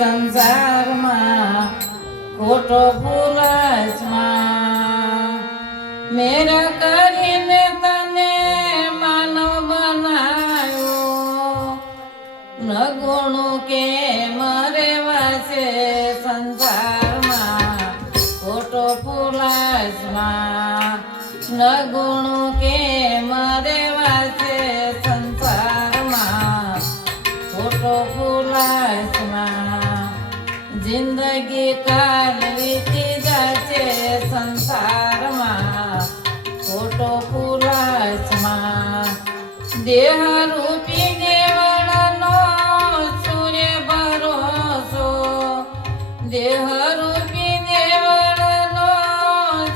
સંસારમાં ખોટો ફૂલસમાં મેરા કરીને તને માનવ બનાવ્યો નગુણું કે મરે વાસે સંસારમાં ખોટો ફૂલસમાં નગુણું કે મરે વાસે સંસારમાં ખોટો ફૂલસમાં જિંદગી કાલ વીતી જશે સંસારમાં ખોટો ફૂલસમાં દેહ રૂપી દેવળનો સૂર્ય ભરોસો દેહ રૂપી દેવળનો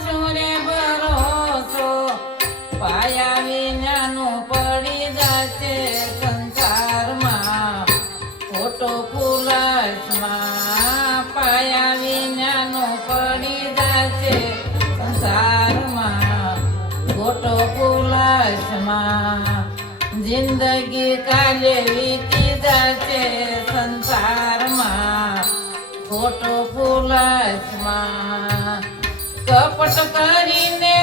સૂર્ય ભરોસો પાયા વિનાનું પડી જશે સંસારમાં ખોટો ફૂલસમાં પાયા વિનાનું પડી જશે સંસારમાં ખોટો ફૂલસમાં જિંદગી કાલે વીતી જશે સંસારમાં ખોટો ફૂલસમાં કપટ કરીને